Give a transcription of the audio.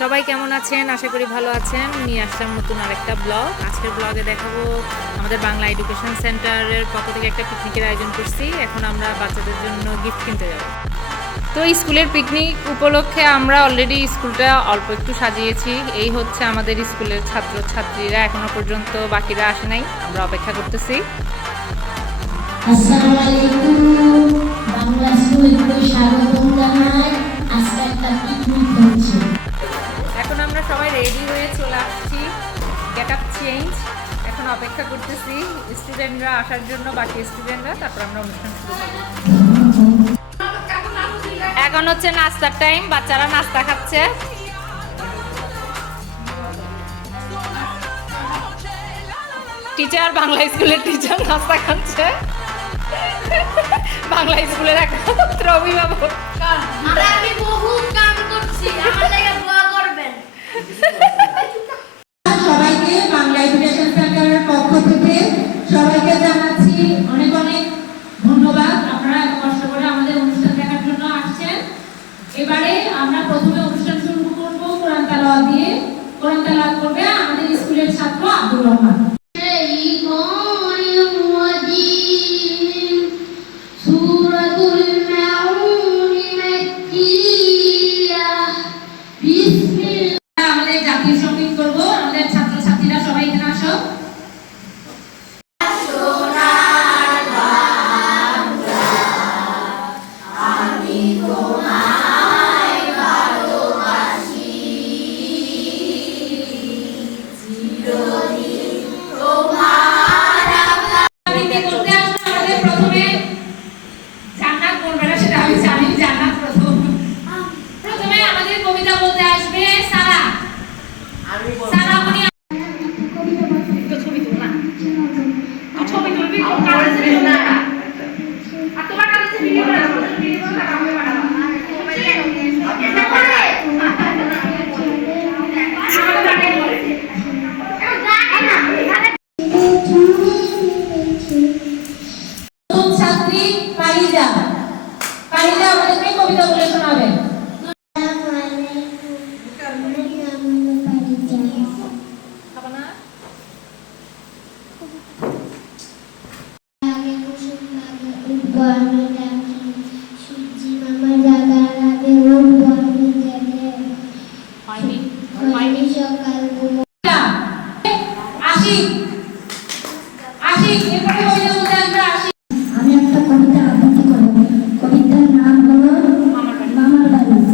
সবাই কেমন আছেন? আশা করি ভালো আছেন। নিয়ে আসলাম নতুন আরেকটা ব্লগ। আজকের ব্লগে দেখাবো আমাদের বাংলা এডুকেশন সেন্টারের পক্ষ থেকে একটা পিকনিকের আয়োজন করছি। এখন আমরা বাচ্চাদের জন্য গিফট কিনতে যাব। তো স্কুলের পিকনিক উপলক্ষে আমরা অলরেডি স্কুলটা অল্প একটু সাজিয়েছি। এই হচ্ছে আমাদের স্কুলের ছাত্রছাত্রীরা, এখনো পর্যন্ত বাকিরা আসে নাই, আমরা অপেক্ষা করতেছি। আসসালামু আলাইকুম, বাংলা স্কুলকে স্বাগতম জানাই। আজকে একটা পিকনিক হচ্ছে। এখন আমরা সবাই রেডি হয়ে চলে আসছি, গেট আপ চেঞ্জ। এখন অপেক্ষা করতেছি স্টুডেন্টরা আসার জন্য, বাকি স্টুডেন্টরা, তারপর আমরা অনুষ্ঠান শুরু করব। এখন হচ্ছে নাস্তার টাইম, বাচ্চারা নাস্তা খাচ্ছে। টিচার, বাংলা স্কুলের টিচার নাস্তা খাচ্ছে। বাংলা স্কুলের একমাত্র অভিভাবক। আমি বহু কাম করছি, আমার লাগা দোয়া করবেন। সবাইকে বাংলা এডুকেশন সেন্টারের পক্ষ থেকে সবাইকে জানাচ্ছি অনেক অনেক ধন্যবাদ। আপনারা এত কষ্ট করে আমাদের অনুষ্ঠান দেখার জন্য আসছেন। এবারে আমরা প্রথমে অনুষ্ঠান শুরু করব কোরআন তেলাওয়াত দিয়ে। কোরআন তেলাওয়াত করবে আমাদের স্কুলের ছাত্র আব্দুর রহমান। আমাদের জাতীয় সঙ্গীত করব। আমাদের ছাত্রছাত্রীরা সবাই এখানে আসো। আমাদেরকে কবিতা বলে শোনাবেন। আমি একটা কবিতা আবৃত্তি করব। কবিতার নাম হলো মামার বাড়ি।